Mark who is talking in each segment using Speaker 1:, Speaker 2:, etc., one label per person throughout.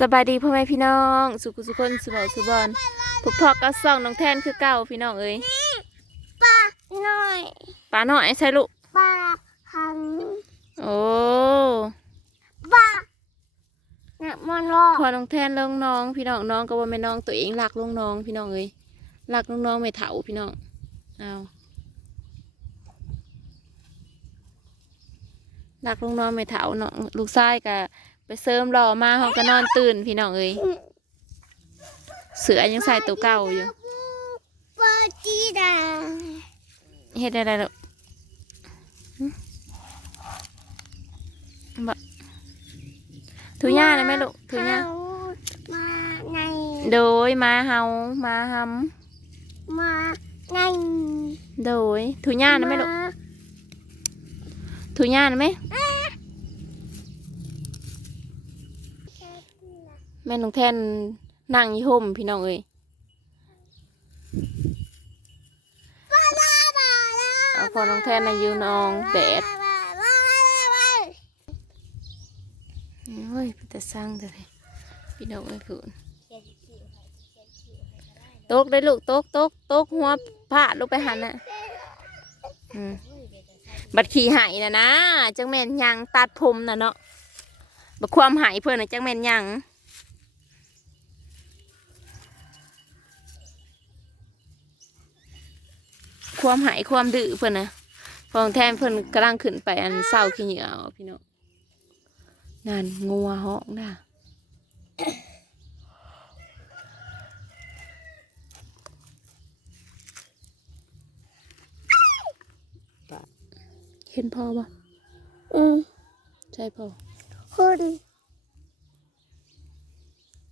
Speaker 1: สบายดีพ่อแม่พี่น้อง สุขุสุคนสุบอสุบอนพวกพ่อก็ส่องน้องแทนคือเก่าพี่น้องเอ้ย
Speaker 2: ปลาหน่อย
Speaker 1: ป้าหน่อยใช่ลูก
Speaker 2: ปลาหัน
Speaker 1: โอ้
Speaker 2: ปลาเนี่ยมันรอ
Speaker 1: พอน้องแทนลงน้อง พี่น้องน้องก็ว่าแม่น้องตัวเองรักลงน้อง พี่น้องเอ้ยรักลงน้องไม่เถาพี่น้องเอารักลงน้องไม่เถาเนาะลูกชายก็ ไปเสริมรอมาเขาก็นอนตื่นพี่น้องเอ้ยเสือยังใส่ตัวเก่าอยู่
Speaker 2: ปลาจีดา
Speaker 1: เฮ็ดอะไรลูกหึบะถูย่านะแม่ลูกถูย่า
Speaker 2: เอมาใน
Speaker 1: โดยมาเฮามาห
Speaker 2: มาในำ
Speaker 1: โดยถูย่านะแม่ลูกาถูย่านะแม่ แม่น้องแทนนั่งยี่ห่มพี่น้องเอ้ยเอาพอน้องแทนนะอยูนองแดด
Speaker 2: ปลาปลาปลา
Speaker 1: เฮ้ยแต่สร้างแต่เลยพี่น้องเอ้ยผืนตกได้ลูกตกตกตกหัวพาลูกไปหันน่ะบัดขี่ไหายนะนะจังแม่นยังตัดผมน่ะเนาะบัดความหายเพื่อนนะจังแม่นยัง ความหายความดื้อเพื่อนนะฟองแทนเพื่อนกำลังขึ้นไปอันเศร้าขี้เหนียวพี่น้องนั่นงัวห้องน่ะเห็นพอปะ
Speaker 2: อืม
Speaker 1: ใช่พอ
Speaker 2: คน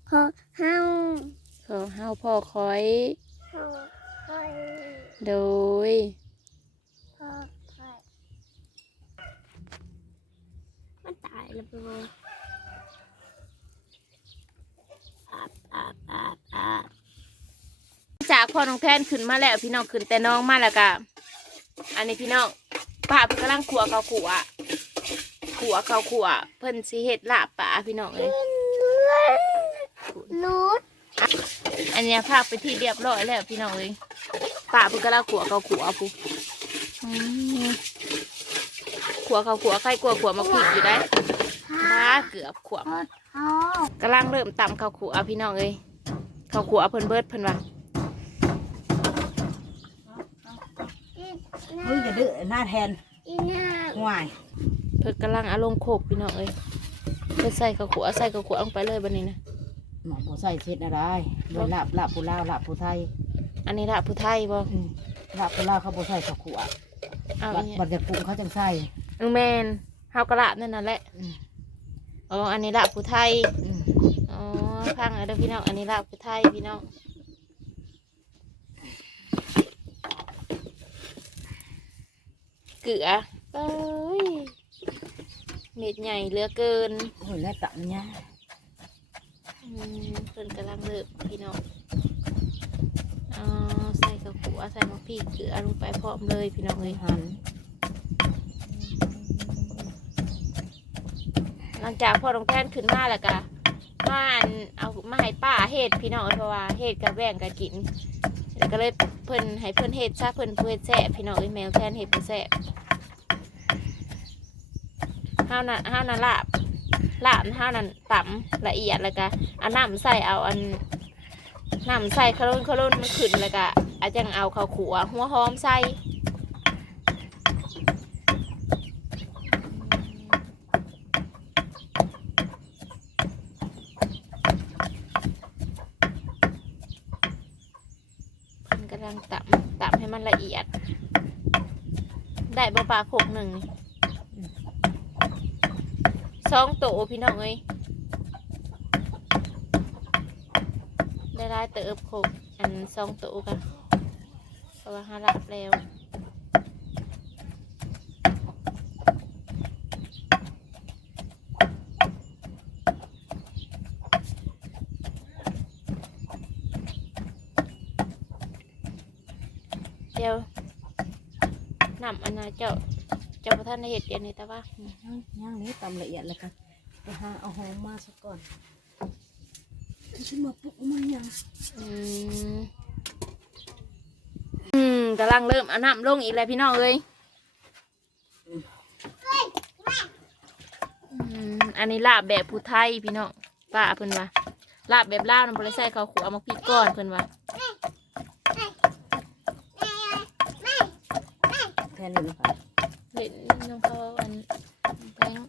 Speaker 2: พอเฮา
Speaker 1: พอเฮาพ่อคอย
Speaker 2: พอคอย
Speaker 1: โดย
Speaker 2: พอคอยมันตายแล้วปะอาบอาบอาบอาบ
Speaker 1: จากพ่อน้องแทนขึ้นมาแล้วพี่น้องขึ้นแต่น้องมาแล้วก็อันนี้พี่น้องป้าเพิ่นกำลังขัวเขาขัวขัวเขาขัวเพิ่นสิเฮ็ดลาบป่าพี่น้องเอ้ย
Speaker 2: นูด
Speaker 1: อันเนี้ยภาคไปนที่เรียบร้อยแล้วพี่น้องเอ้ย ป้าเพิ่นกำลังขัวเขาขัวปุ๊อืมขัวเขาขัวใครกลัวขัวมาผิดอยู่ได้บ้าเกือบขัว
Speaker 2: พอเฮากำ
Speaker 1: ลังเริ่มตำเขาขัวพี่น้องเอ้ยเขาขัวเพิ่นเบิดเพิ่นว่า
Speaker 3: มึงจะดื้อหน้าแทน
Speaker 2: อีน่า
Speaker 3: ห่วย
Speaker 1: เพิ่นกำลังอารมณ์โคกพี่น้องเอ้ยเพิ่นใส่เขาขัวใส่เขาขัวลงไปเลยบัดนี้นะ
Speaker 3: หมอบ่ใส่เช็ดอะไรโดยลาบลาบผู้ลาวลาบผู้ไทย
Speaker 1: อันนี้ละผู้ไทยบ่
Speaker 3: อืมลาบผู้ลาวเขาบ่ใส่ข้าวขัว
Speaker 1: เอา
Speaker 3: บั
Speaker 1: อั
Speaker 3: ด
Speaker 1: นเนี้ย
Speaker 3: บัดจะปรุงเขาจังใส่
Speaker 1: อังแมนเฮากระละนั่นน่ะแหละ
Speaker 3: อืม
Speaker 1: อ๋ออันนี้ละผู้ไทย
Speaker 3: อืม
Speaker 1: อ๋อพังเอาเด้อพี่น้องอันนี้ละผู้ไทยพี่น้องเกลือเอ้ยเม็ดใหญ่เหลือเกิน
Speaker 3: โอ้ยแล้วตับเนี่ย
Speaker 1: อืมเพิ่นกำลังเลิกพี่น้อง อ๋อใส่กระขัวใส่มะพริกเกลือลงไปพร้อมเลยพี่น้องเลย
Speaker 3: หัน
Speaker 1: หลังจากพ่อลงแทนขึ้นมาแล้วก็มาอันเอามาให้ป้าเฮ็ดพี่น้องเอ้ยเพราะว่าเฮ็ดกับแบ่งกันกินแล้วก็เลยเพิ่นให้เพิ่นเฮ็ดซะเพิ่นเพิ่นแซ่บพี่น้องเอ้ยแมวแทนเฮ็ดเพิ่นแซ่บห้าวน่ะห้าวน่ะลาบลาบห้าวนั่นต่ำละเอียดแล้วก็เอาน้ำใส่เอาอัน น้ำใส่ขลุ่นขลุ่นมันขึ้นแล้วก็อาจจะเอาข้าวขัวหัวหอมใส่เพิ่นกำลังต่ำต่ำให้มันละเอียด ได้บ่ปลาโขกหนึ่งสองโตพี่น้องเอ้ย ได้ได้เติบโขกอันสองโตกันเพราะว่าหารับแล้วเดี๋ยวนำอันนะเจ้าเจ้าพระท่านได้เห็ดเดียวนี้แต่ว่า
Speaker 3: ย่างนี้ตำละเอียดแล้วกันไปหาเอาหอมมาซะก่อน
Speaker 2: ฉันมาปลุกมันยัง
Speaker 1: อืมอืมกำลังเริ่มเอาน้ำลงอีกแล้วพี่น้องเอ้ยอืมอันนี้ลาบแบบผู้ไทยพี่น้องป้าเพิ่นว่าลาบแบบลาวน้ำบริใส่ข้าวขัวเอามาพริกก้อนเพิ่นว่า
Speaker 3: แทนหนึ่งค่ะ
Speaker 1: เห็นน้องเขาอันแบงค์น้อง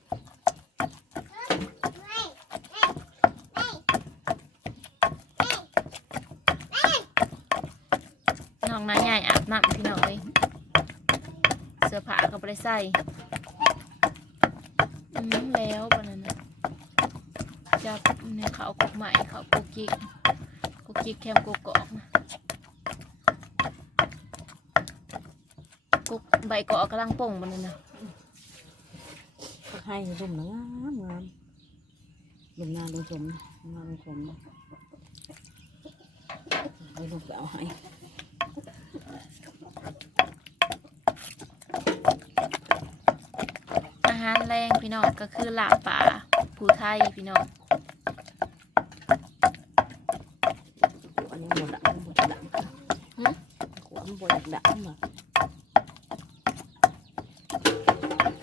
Speaker 1: น้ำพี่น้องเอ้ยเสื้อผ้าก็บริใส่แล้วปะนั้นนะจับในเขากุกใหม่เขากุกกิกกุกกิกแคมกุกกอกนะกุกใบกอกกำลังป่งมันนั่นนะ
Speaker 3: ให้ลุ่มนะงามงามลุ่มหน้าลุ่มชมนะลุ่มหน้าลุ่มชมนะให้ลูกไปเอาให้
Speaker 1: อา หารแรงพี่น้องก็คือลาบป่าผู้ไทยพี่น้อง
Speaker 3: อันนี้หมดดังหมดดังค่ะ
Speaker 1: หึ
Speaker 3: ขวามนบดดังมา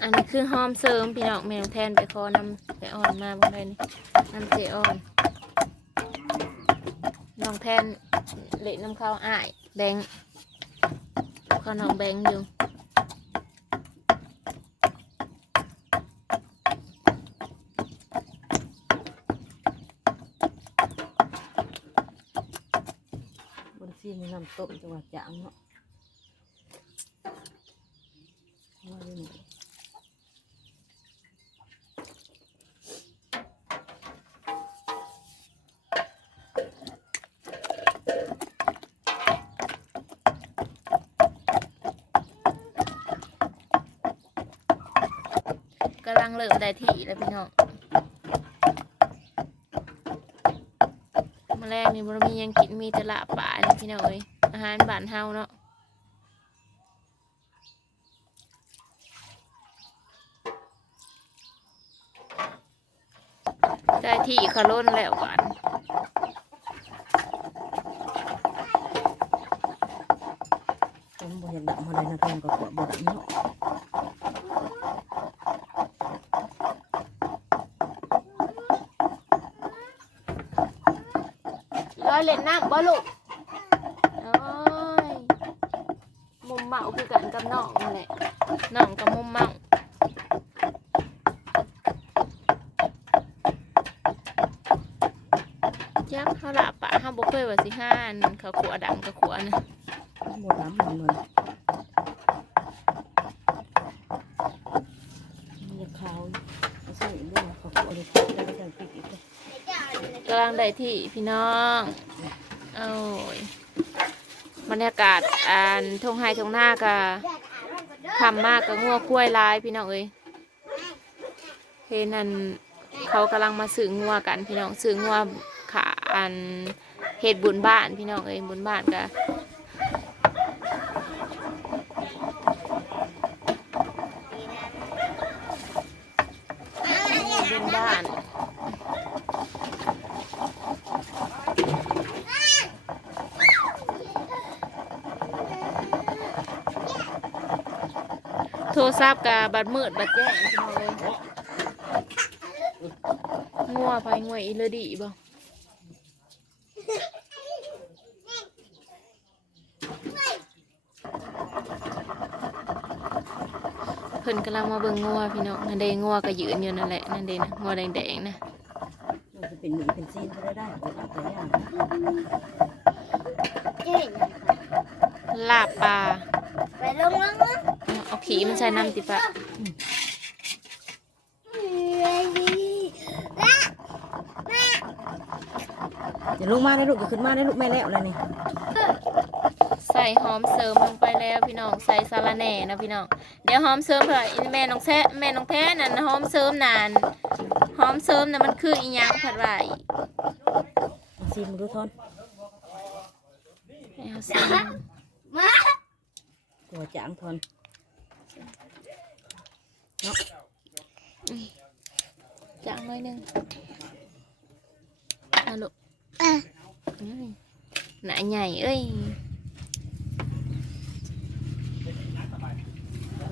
Speaker 1: อันนี้คือหอมเสริมพี่น้องแมวแทนไปคอนำไปอ่อนมาบ่ได้นี่น้ำเจอ่อนน้องแทนเละน้ำข้าวอ้ายแบงข้าวน้องแบงอยู่
Speaker 3: บนซี มีน้ำต้มจังหวัดจางเนาะว่าได้หมด
Speaker 1: กำลังเริ่มได้ที่แล้วพี่น้อง มาแรกนี่บ่มียังกินมีแต่ลาบป่านี่พี่น้องเอ้ยอาหารบ้านเฮาเนาะได้ที่ขะล้นแล้วกัน
Speaker 3: ต้มบดดังมาเลยนะเพื่อนก็ขวบดดังเนาะ
Speaker 1: ร้อย เล่นน้ำบ่ลูกโอ้ยมุมเมาคือกันกับน้องนั่นแหละน้องกับมุมเมาจักเขาละปะห้าบ่เคยว่าสิห้าอันเขาขัวดำกับขัวนะ
Speaker 3: บดดังมันเลยมันจะขาวเอาใส่ด้วยเขาขวบเลยแล้วก็ใส่พริกอีกเลย
Speaker 1: กำลังได้ที่พี่น้องโอ้ยบรรยากาศอ่านทงไฮทงหน้ากะคำมากกับงัวคุ้ยลายพี่น้องเอ้ยเห็นนั่นเขากำลังมาสื่องัวกันพี่น้องสื่องัวขาอันเหตุบุญบ้านพี่น้องเอ้ยบุญบ้านกะบุญบ้าน โทรศัพท์กับบัดมืดบัดแจ้งพี่น้องเลยงัวไปงัวอีเลดีบ่เพิ่นกำลังมาเบิ่งงัวพี่น้องนั่นเด้งัวก็ยืนอยู่นั่นแหละนั่นเดนะงัวแดงๆนะ
Speaker 3: มันจะเป็นหมีเป็นซีนก็ได้ได้บดดังแต่ย่าง
Speaker 2: เก่ง
Speaker 1: ลาบปลา
Speaker 2: ไปลงลงลง
Speaker 1: เอาขี่มันใส่น้ำติปะ
Speaker 3: อย่าลงมาได้ลูกอย่าขึ้นมาได้ลูกแม่แล้วอะไรนี่
Speaker 1: ใส่หอมเสริมลงไปแล้วพี่น้องใส่สาระแหน่นะพี่น้องเดี๋ยวหอมเสริมเผื่ออีแม่น้องแท้แม่น้องแท้นั่นหอมเสริมนานหอมเสริมน่ะมันคืออีหยังผัดไร
Speaker 3: เอาซีมดูทอน
Speaker 1: ให้เอาซิม
Speaker 2: มา
Speaker 3: ตัวจางทอน
Speaker 1: จางหน่อยหนึงเอาลูก
Speaker 2: เออ
Speaker 1: เอ้ยหนาใหญ่เอ้ย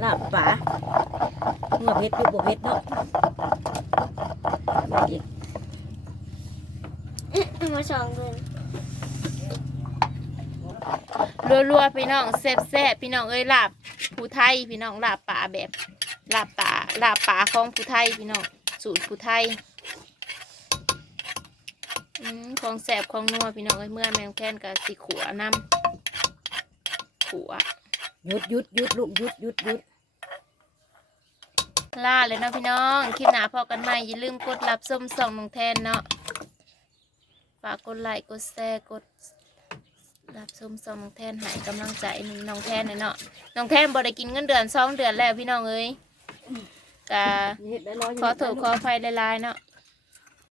Speaker 3: ลาบป่าเมื่อเพชรยุบเพชรเนาะมาอีก
Speaker 2: มาสองเดือน
Speaker 1: รัวๆพี่น้องแซ่บๆพี่น้องเอ้ยลาบผู้ไทยพี่น้องลาบป่าแบบ ลาบป่าลาบป่าของผู้ไทยพี่น้องสูตรผู้ไทยอืมของแซ่บของนัวพี่น้องเอ้ยเมื่อแมงแคนกับสีขัวนำขัว
Speaker 3: หยุดหยุดหยุดลูกหยุดหยุดหยุด
Speaker 1: ลาเลยเนาะพี่น้องคลิปหน้าพอกันใหม่อย่าลืมกดรับส้มส่องน้องแทนเนาะฝากกดไลค์กดแชร์กดรับส้มส่องน้องแทนใหายกำลังใจหนึ่งน้องแทนหน่อยเนาะน้องแทนบ่ได้กินเงินเดือนสองเดือนแล้วพี่น้องเอ้ย กะ
Speaker 3: เฮ็ดได้ร้อย
Speaker 1: ขอโทษขออภัยหลายๆเนาะ